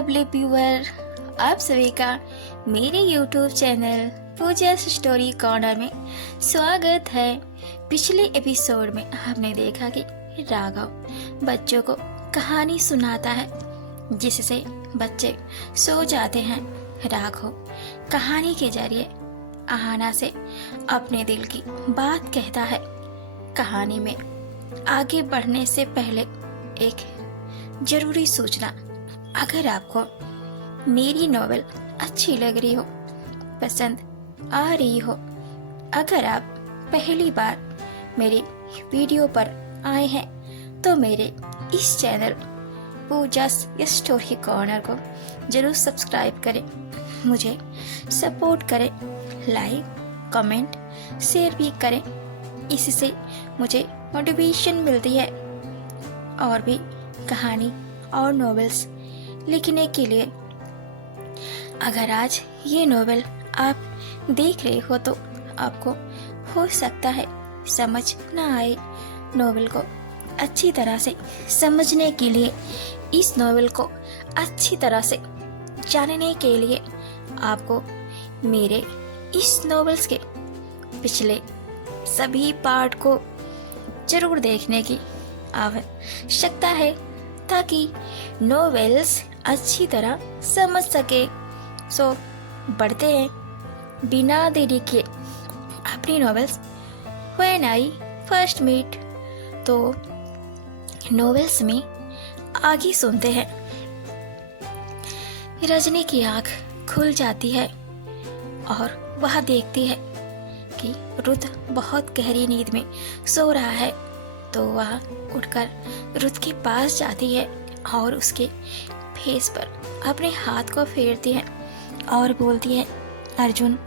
Lovely viewer, आप सभी का मेरे YouTube चैनल पूजा स्टोरी कॉर्नर में स्वागत है। पिछले एपिसोड में हमने देखा कि राघव बच्चों को कहानी सुनाता है जिससे बच्चे सो जाते हैं। राघव कहानी के जरिए आहाना से अपने दिल की बात कहता है। कहानी में आगे बढ़ने से पहले एक जरूरी सूचना, अगर आपको मेरी नॉवेल अच्छी लग रही हो, पसंद आ रही हो, अगर आप पहली बार मेरे वीडियो पर आए हैं तो मेरे इस चैनल पूजा स्टोरी कॉर्नर को जरूर सब्सक्राइब करें, मुझे सपोर्ट करें, लाइक कमेंट शेयर भी करें। इससे मुझे मोटिवेशन मिलती है और भी कहानी और नॉवेल्स लिखने के लिए। अगर आज ये नॉवेल आप देख रहे हो तो आपको हो सकता है समझ ना आए। नॉवेल को अच्छी तरह से समझने के लिए, इस नॉवेल को अच्छी तरह से जानने के लिए आपको मेरे इस नॉवेल्स के पिछले सभी पार्ट को जरूर देखने की आवश्यकता है ताकि नॉवेल्स अच्छी तरह समझ सके। सो बढ़ते हैं बिना देरी के अपनी novels when I first meet. तो नॉवेल्स में आगे सुनते हैं। रजनी की आंख खुल जाती है और वह देखती है कि रुद्र बहुत गहरी नींद में सो रहा है। तो वह उठकर रुद्र के पास जाती है और उसके फेस पर अपने हाथ को फेरती है और बोलती है, अर्जुन,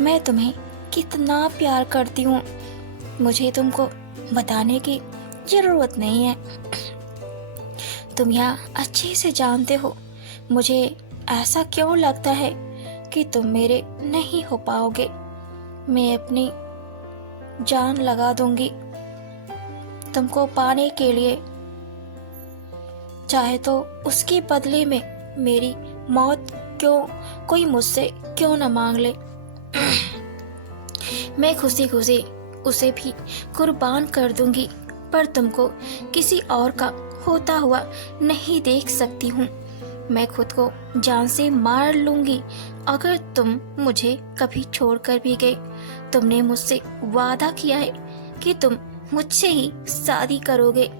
मैं तुम्हें कितना प्यार करती हूँ, मुझे तुमको बताने की जरूरत नहीं है। तुम यहाँ अच्छे से जानते हो मुझे ऐसा क्यों लगता है कि तुम मेरे नहीं हो पाओगे। मैं अपनी जान लगा दूंगी तुमको पाने के लिए, चाहे तो उसके बदले में मेरी मौत क्यों कोई मुझसे क्यों न मांग ले। मैं खुशी खुशी उसे भी कुर्बान कर दूंगी, पर तुमको किसी और का होता हुआ नहीं देख सकती हूँ। मैं खुद को जान से मार लूंगी अगर तुम मुझे कभी छोड़कर भी गए। तुमने मुझसे वादा किया है कि तुम मुझसे ही शादी करोगे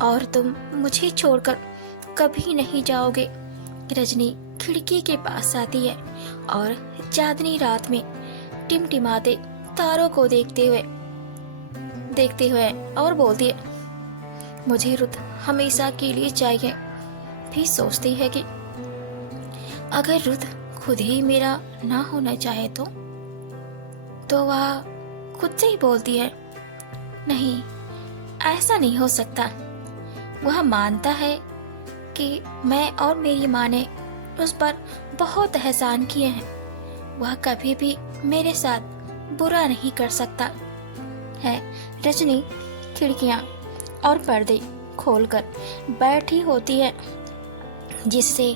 और तुम मुझे छोड़कर कभी नहीं जाओगे। रजनी खिड़की के पास आती है और चांदनी रात में टिमटिमाते तारों को देखते हुए और बोलती है, मुझे रुद्र हमेशा के लिए चाहिए। फिर सोचती है कि अगर रुद्र खुद ही मेरा ना होना चाहे तो वह खुद से ही बोलती है, नहीं, ऐसा नहीं हो सकता। वह मानता है कि मैं और मेरी माँ ने उस पर बहुत एहसान किए हैं। वह कभी भी मेरे साथ बुरा नहीं कर सकता है। रजनी खिड़कियाँ और पर्दे खोलकर बैठी होती है जिससे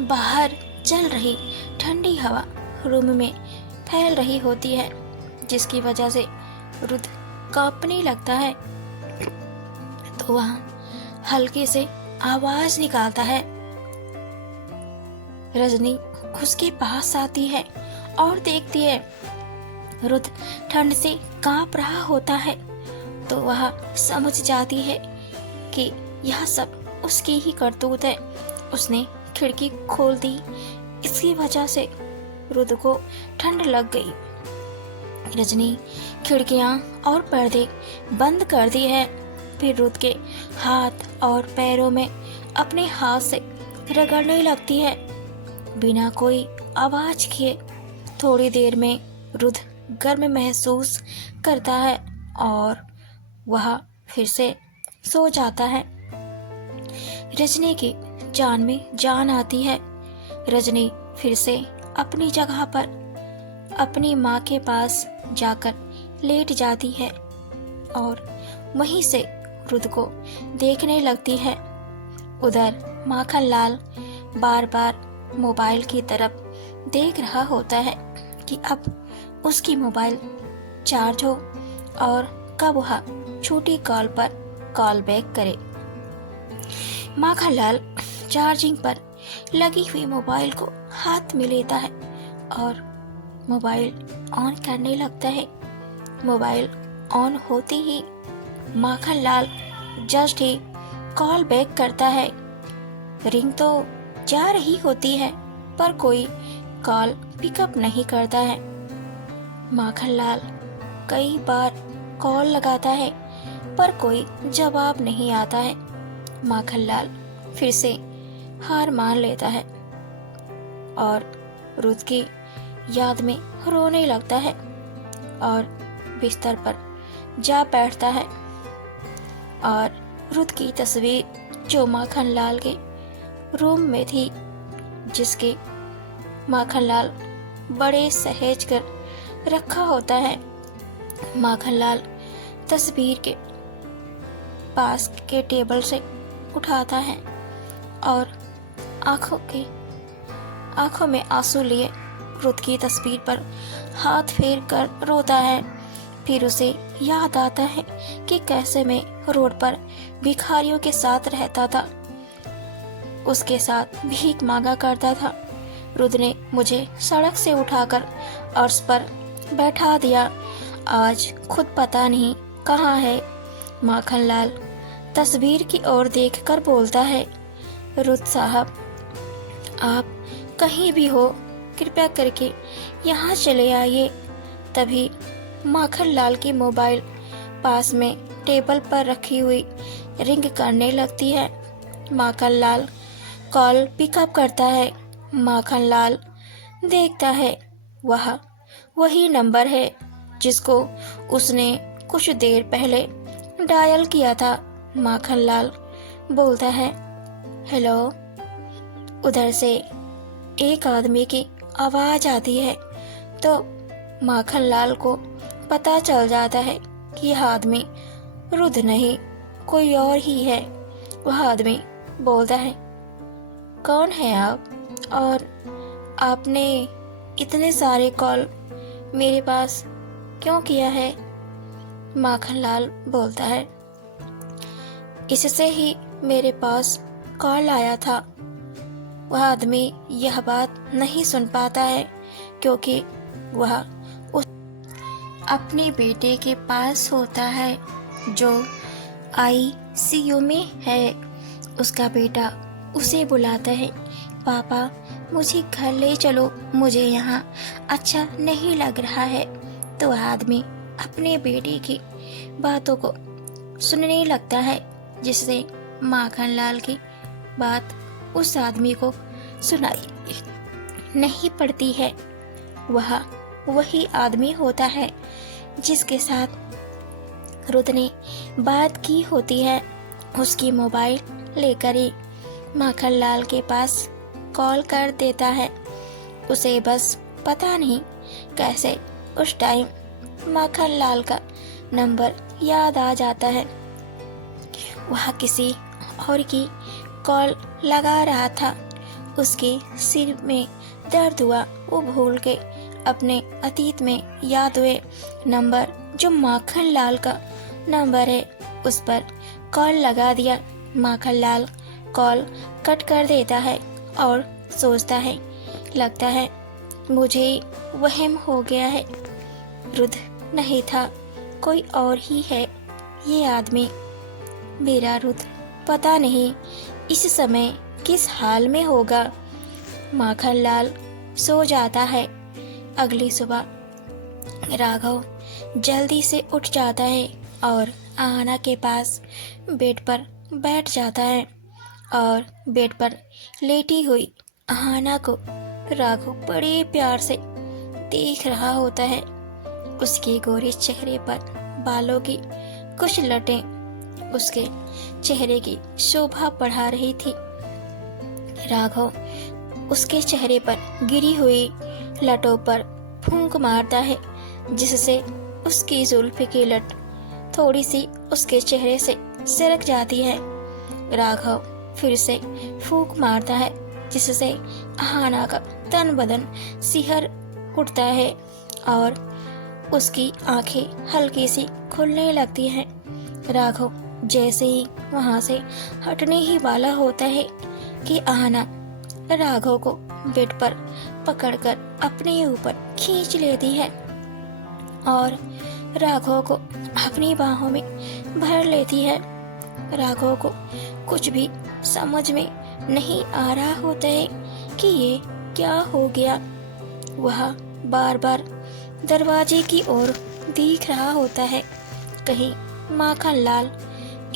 बाहर चल रही ठंडी हवा रूम में फैल रही होती है, जिसकी वजह से रुद्र कांपने लगता है। तो वह हल्के से आवाज निकालता है। रजनी उसके पास आती है और देखती है रुद्र ठंड से कांप रहा होता है। तो वह समझ जाती है कि यह सब उसकी ही करतूत है। उसने खिड़की खोल दी, इसकी वजह से रुद्र को ठंड लग गई। रजनी खिड़कियां और पर्दे बंद कर दिए है। फिर रुद्र के हाथ और पैरों में अपने हाथ से रगड़ने लगती है बिना कोई आवाज किए। थोड़ी देर में रुद्र गर्म महसूस करता है और वह फिर से सो जाता है। रजनी की जान में जान आती है। रजनी फिर से अपनी जगह पर अपनी माँ के पास जाकर लेट जाती है और वहीं से रुद्र को देखने लगती है। उधर माखन लाल बार बार मोबाइल की तरफ देख रहा होता है कि अब उसकी मोबाइल चार्ज हो और कब वह छोटी कॉल पर कॉल बैक करे। माखनलाल चार्जिंग पर लगी हुई मोबाइल को हाथ में लेता है और मोबाइल ऑन करने लगता है। मोबाइल ऑन होते ही माखनलाल जस्ट ही कॉल बैक करता है। रिंग तो जा रही होती है पर कोई कॉल पिकअप नहीं करता है। माखनलाल कई बार कॉल लगाता है पर कोई जवाब नहीं आता है। माखनलाल फिर से हार मान लेता है और रुद की याद में रोने लगता है और बिस्तर पर जा बैठता है और रुद की तस्वीर जो माखनलाल के रूम में थी, जिसके माखनलाल बड़े सहेज कर रखा होता है, माखनलाल तस्वीर के पास के टेबल से उठाता है और आंखों में आंसू लिए रुद की तस्वीर पर हाथ फेर कर रोता है। फिर उसे याद आता है कि कैसे मैं रोड पर भिखारियों के साथ रहता था, उसके साथ भीख मांगा करता था। रुद ने मुझे सड़क से उठाकर अर्श पर बैठा दिया, आज खुद पता नहीं कहाँ है। माखनलाल तस्वीर की ओर देखकर बोलता है, रुद साहब, आप कहीं भी हो कृपया करके यहाँ चले आइए। तभी माखनलाल की मोबाइल पास में टेबल पर रखी हुई रिंग करने लगती है। माखनलाल कॉल पिकअप करता है। माखनलाल देखता है वह वही नंबर है जिसको उसने कुछ देर पहले डायल किया था। माखनलाल बोलता है, हेलो। उधर से एक आदमी की आवाज आती है तो माखनलाल को पता चल जाता है कि यह आदमी रुद नहीं कोई और ही है। वह आदमी बोलता है, कौन है आप और आपने इतने सारे कॉल मेरे पास क्यों किया है? माखनलाल बोलता है, इससे ही मेरे पास कॉल आया था। वह आदमी यह बात नहीं सुन पाता है क्योंकि वह अपने बेटे के पास होता है जो ICU में है। उसका बेटा उसे बुलाता है, पापा मुझे घर ले चलो, मुझे यहाँ अच्छा नहीं लग रहा है। तो वह आदमी अपने बेटे की बातों को सुनने लगता है, जिससे माखनलाल की बात उस आदमी को सुनाई नहीं पड़ती है। वह वही आदमी होता है जिसके साथ रुद ने बात की होती है। उसकी मोबाइल लेकर ही माखनलाल के पास कॉल कर देता है। उसे बस पता नहीं कैसे उस टाइम माखनलाल का नंबर याद आ जाता है। वह किसी और की कॉल लगा रहा था। उसके सिर में दर्द हुआ। वो भूल के अपने अतीत में याद हुए नंबर जो माखनलाल का नंबर है उस पर कॉल लगा दिया। माखनलाल कॉल कट कर देता है और सोचता है, लगता है मुझे वहम हो गया है, रुद नहीं था कोई और ही है ये आदमी। मेरा रुद पता नहीं इस समय किस हाल में होगा। माखनलाल सो जाता है। अगली सुबह राघव जल्दी से उठ जाता है और आहना के पास बेड पर बैठ जाता है और बेड पर लेटी हुई आहना को राघव बड़े प्यार से देख रहा होता है। उसके गोरे चेहरे पर बालों की कुछ लटें उसके चेहरे की शोभा बढ़ा रही थी। राघव उसके चेहरे पर गिरी हुई लटों पर फूंक मारता है, जिससे उसकी जुल्फ की लट थोड़ी सी उसके चेहरे से सिरक जाती है। राघव फिर से फूंक मारता है जिससे अहाना का तन बदन सिहर उठता है और उसकी आंखें हल्की सी खुलने लगती हैं। राघव जैसे ही वहां से हटने ही वाला होता है कि अहाना राघव को बेड पर पकड़कर अपने ऊपर खींच लेती है और राघव को अपनी बाहों में भर लेती है। राघव को कुछ भी समझ में नहीं आ रहा होता है कि ये क्या हो गया। वह बार बार दरवाजे की ओर देख रहा होता है, कहीं माखनलाल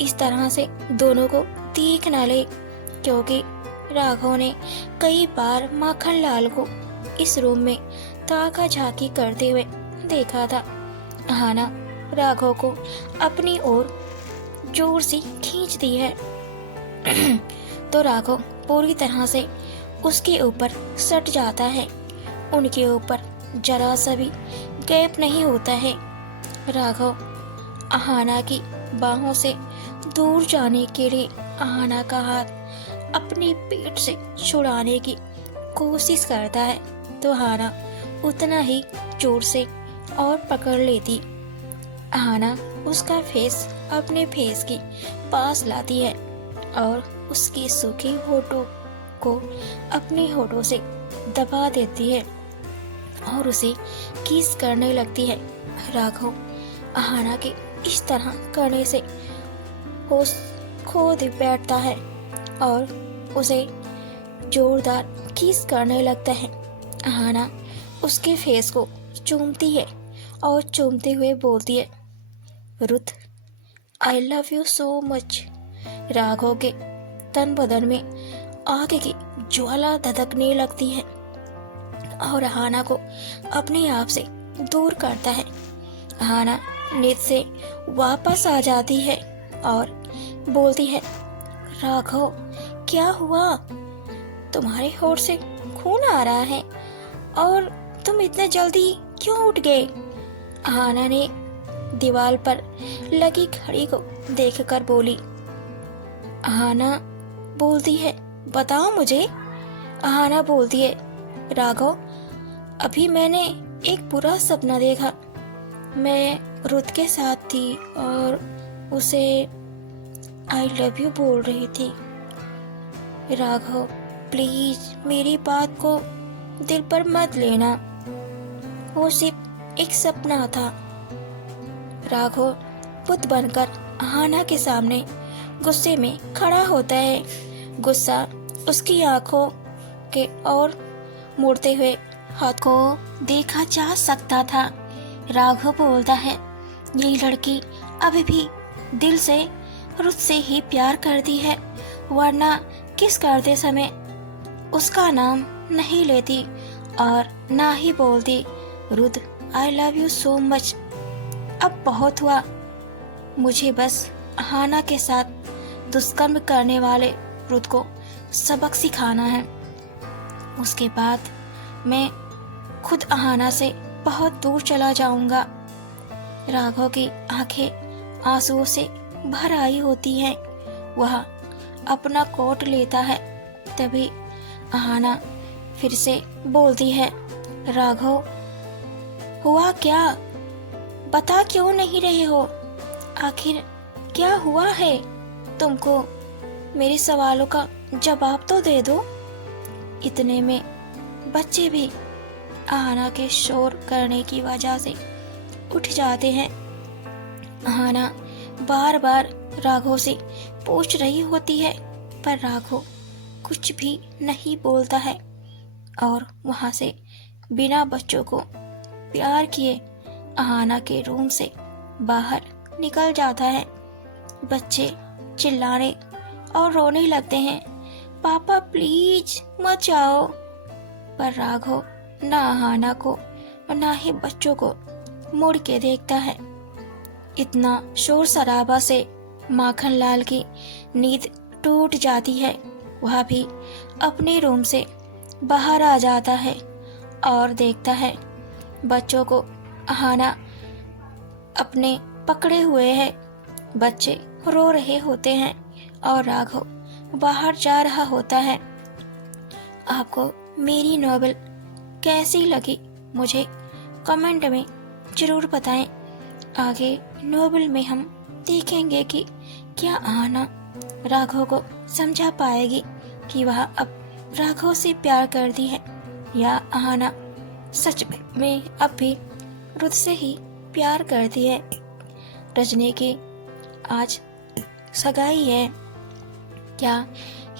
इस तरह से दोनों को देख न ले, क्योंकि राघव ने कई बार माखनलाल को इस रूम में ताका झाकी करते हुए देखा था। अहाना राघव को अपनी ओर जोर से खींचती है तो राघव पूरी तरह से उसके ऊपर सट जाता है। उनके ऊपर जरा सा भी गैप नहीं होता है। राघव अहाना की बाहों से दूर जाने के लिए अहाना का हाथ अपने पेट से छुड़ाने की कोशिश करता है तो अहाना उतना ही जोर से और पकड़ लेती। अहाना उसका फेस अपने फेस के पास लाती है और उसके सूखे होठों को अपने होठों से दबा देती है और उसे किस करने लगती है। राघव अहाना के इस तरह करने से होश खो बैठता है और उसे जोरदार किस करने लगता है। अहाना उसके फेस को चूमती है और चूमते हुए बोलती है, Ruth I love you so much. Raghav के तन बदन में आग की ज्वाला धधकने लगती है और अहाना को अपने आप से दूर करता है। अहाना नींद से वापस आ जाती है और बोलती है, राघव क्या हुआ? तुम्हारे होठ से खून आ रहा है और तुम इतने जल्दी क्यों उठ गए? अहाना ने दीवार पर लगी घड़ी को देखकर बोली। अहाना बोलती है, बताओ मुझे। अहाना बोलती है, राघव अभी मैंने एक बुरा सपना देखा। मैं रुत के साथ थी और उसे आई लव यू बोल रही थी। राघव प्लीज मेरी बात को दिल पर मत लेना, वो सिर्फ एक सपना था। राघव बुत बनकर अहाना के सामने गुस्से में खड़ा होता है। गुस्सा उसकी आंखों के ओर मुड़ते हुए हाथ को देखा जा सकता था। राघव बोलता है, ये लड़की अभी भी दिल से रुत से ही प्यार करती है, वरना किस करते समय उसका नाम नहीं लेती और ना ही बोलती, रुत I love you so much. अब बहुत हुआ, मुझे बस अहाना के साथ दुष्कर्म करने वाले रुत को सबक सिखाना है। उसके बाद मैं खुद अहाना से बहुत दूर चला जाऊंगा। राघव की आंखें आंसुओं से भर आई होती हैं। वह अपना कोट लेता है, तभी अहाना फिर से बोलती है, राघव हुआ क्या? बता क्यों नहीं रहे हो? आखिर क्या हुआ है तुमको? मेरे सवालों का जवाब तो दे दो। इतने में बच्चे भी अहाना के शोर करने की वजह से उठ जाते हैं। अहाना बार बार राघव से पूछ रही होती है, पर राघव कुछ भी नहीं बोलता है और वहां से बिना बच्चों को प्यार किए अहाना के रूम से बाहर निकल जाता है। बच्चे चिल्लाने और रोने लगते हैं, पापा प्लीज मत जाओ। पर राघव ना अहाना को और ना ही बच्चों को मुड़ के देखता है। इतना शोर शराबा से माखनलाल की नींद टूट जाती है। वह भी अपने रूम से बाहर आ जाता है और देखता है बच्चों को अहाना अपने पकड़े हुए है। बच्चे रो रहे होते हैं और राघव बाहर जा रहा होता है। आपको मेरी नॉवेल कैसी लगी मुझे कमेंट में ज़रूर बताएं। आगे नॉवेल में हम देखेंगे कि क्या अहाना राघव को समझा पाएगी कि वह अब राघव से प्यार करती है, या अहाना सच में अब भी रुद्र से ही प्यार करती है। रजनी की आज सगाई है, क्या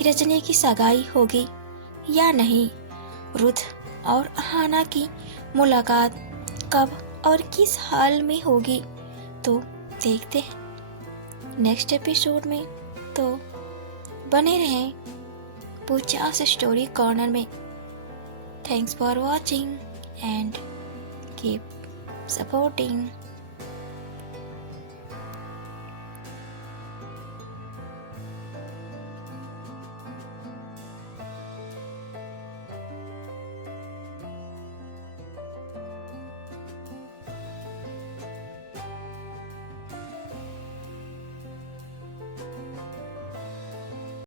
रजनी की सगाई होगी या नहीं? रुद्र और अहाना की मुलाकात कब और किस हाल में होगी, तो देखते हैं नेक्स्ट एपिसोड में। तो बने रहें पूजा's स्टोरी कॉर्नर में। Thanks for watching and keep supporting.